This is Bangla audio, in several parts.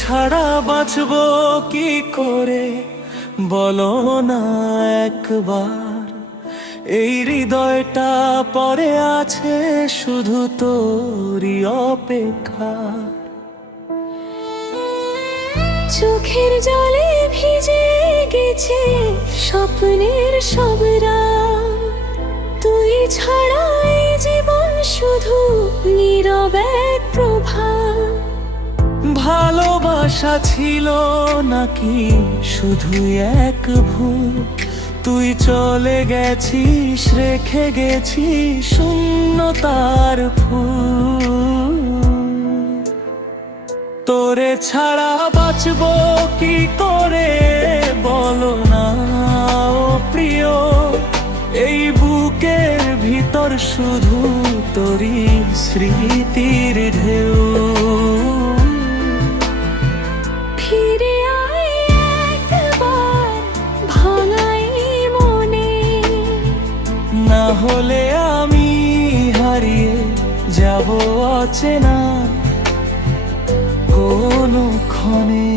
ছাড়া বাঁচবো কি করে বলো না একবার। এই হৃদয়টা পড়ে আছে শুধু তোরই অপেক্ষা। চোখের জলে ভিজে গেছে স্বপ্নের সব রাত। তুই ছাড়া এই জীবন শুধু নীরব এক প্রভাত। ভালোবাসা ছিল নাকি শুধু এক ভুল? তুই চলে গেছিস রেখে গেছিস শূন্যতার ফুল। তোরে ছাড়া বাঁচবো কি করে বলো না ও প্রিয়। এই বুকের ভিতর শুধু তোরই স্মৃতির ঢেউ। ফিরে আয় একবার ভাঙাই মনে, না হলে আমি হারিয়ে যাব অচেনা কোনো ক্ষণে।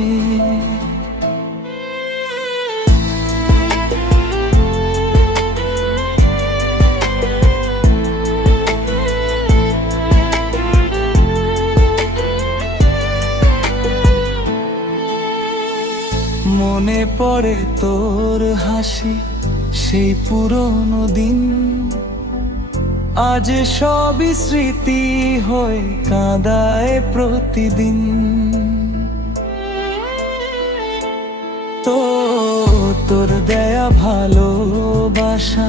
মনে পড়ে তোর হাসি সেই পুরনো দিন। আজ সবই স্মৃতি হয়ে কাঁদায় প্রতিদিন। তোর দেয়া ভালোবাসা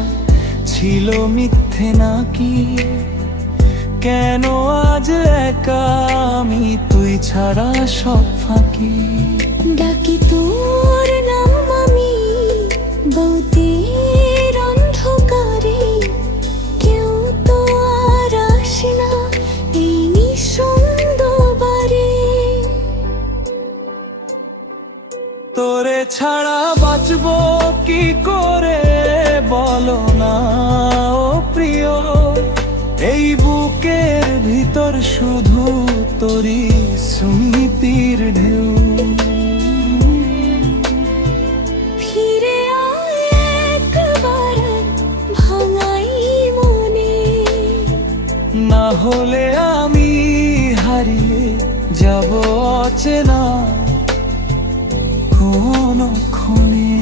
ছিল মিথ্যে নাকি? কেন আজ একা আমি তুই ছাড়া সব ফাঁকি? ডাকি তোর নাম আমি বউদের অন্ধকারে। কেউ তো আর আসে না এই নিঃসন্দেহে। তোরে ছাড়া বাঁচবো কি করে বলো না ও প্রিয়। এই বুকের ভিতর শুধু তোরই স্মৃতির ঢেউ। ফিরে আয় একবার ভাঙাই মনে, না হলে আমি হারিয়ে যাব অচেনা কোনো ক্ষণে।